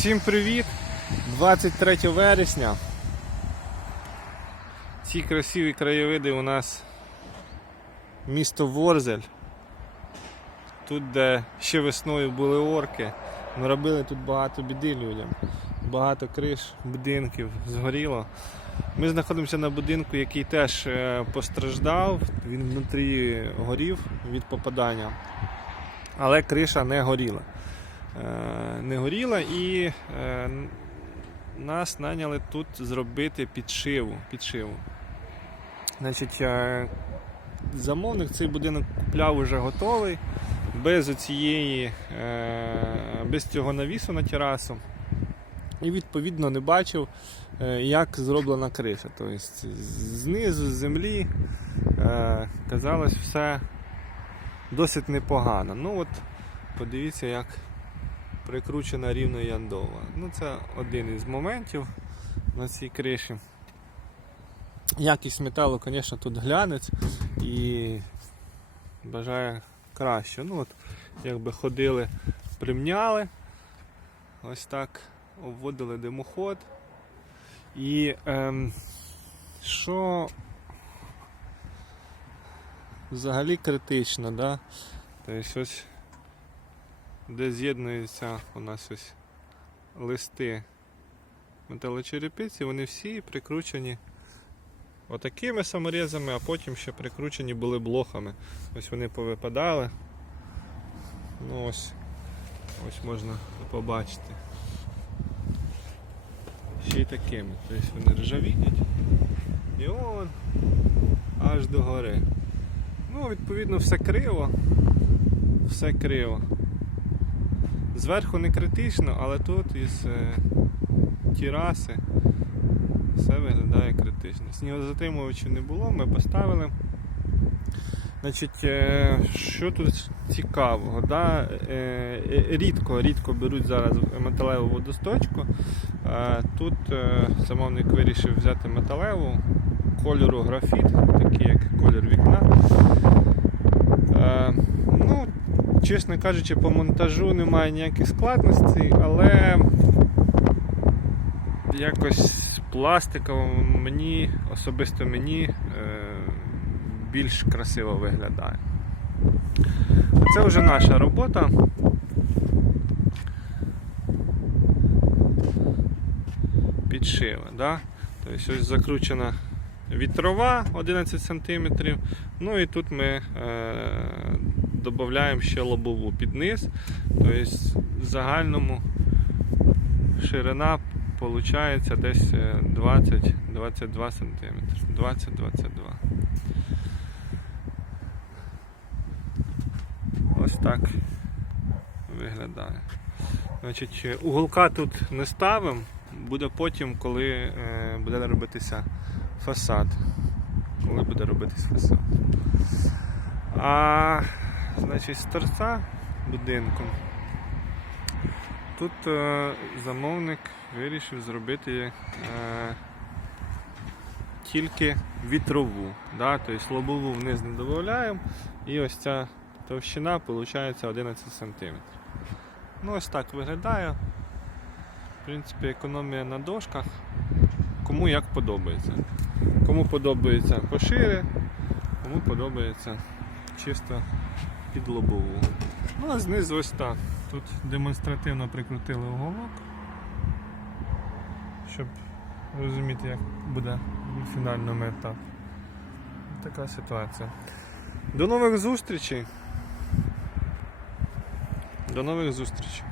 Всім привіт! 23 вересня. Ці красиві краєвиди у нас місто Ворзель. Тут, де ще весною були орки, ми робили тут багато біди людям. Багато криш, будинків згоріло. Ми знаходимося на будинку, який теж е, постраждав, він внутрі горів від попадання, але криша не горіла. Е, Не горіла і е, нас наняли тут зробити підшиву. підшиву. Значить, е, замовник цей будинок купляв уже готовий, без оцієї, без цього навісу на терасу. І відповідно не бачив, як зроблена криша. Тобто знизу, з землі казалось все досить непогано. Ну от подивіться, як прикручена рівно яндова. Ну це один із моментів на цій криші. Якість металу, звісно, тут глянець і бажає краще. Ну от, якби ходили, примняли, ось так обводили димоход. І ем, що взагалі критично, да? Тобто ось де з'єднуються у нас ось листи металочерепиці, вони всі прикручені отакими саморізами, а потім ще прикручені були блохами. Ось вони повипадали. Ну ось, ось можна побачити. Ще й такими. Тобто вони ржавінять. І он аж до гори. Ну, відповідно, все криво. Все криво. Зверху не критично, але тут із е, тіраси все виглядає критично. Снігозатримувачів не було, ми поставили. Значить, е, що тут цікавого? Да? Е, рідко, рідко беруть зараз металеву водосточку. Тут замовник вирішив взяти металеву кольору графіт, такий як колір вікна. Е, Ну, чесно кажучи, по монтажу немає ніяких складностей, але якось пластиково мені, особисто мені, е, більш красиво виглядає. Це вже наша робота. Підшива. Да? Тобто ось закручена вітрова 11 см. Ну і тут ми е, додаємо ще лобову під низ. Тобто в загальному ширина виходить десь е, 20-22 см. 20-22. Ось так виглядає. Значить, е, уголка тут не ставимо, буде потім, коли е, буде робитися фасад. Коли буде робитись фасад. А значить, з торця будинку. Тут е, замовник вирішив зробити е, тільки вітрову. Да? Тобто лобову вниз не додаємо. І ось ця товщина виходить 11 см. Ну ось так виглядає. В принципі, економія на дошках. Кому як подобається. Кому подобається пошире, кому подобається чисто під лобову. Ну а знизу ось так. Тут демонстративно прикрутили уголок, щоб розуміти, як буде в фінальному. Така ситуація. До нових зустрічей. До нових зустрічей.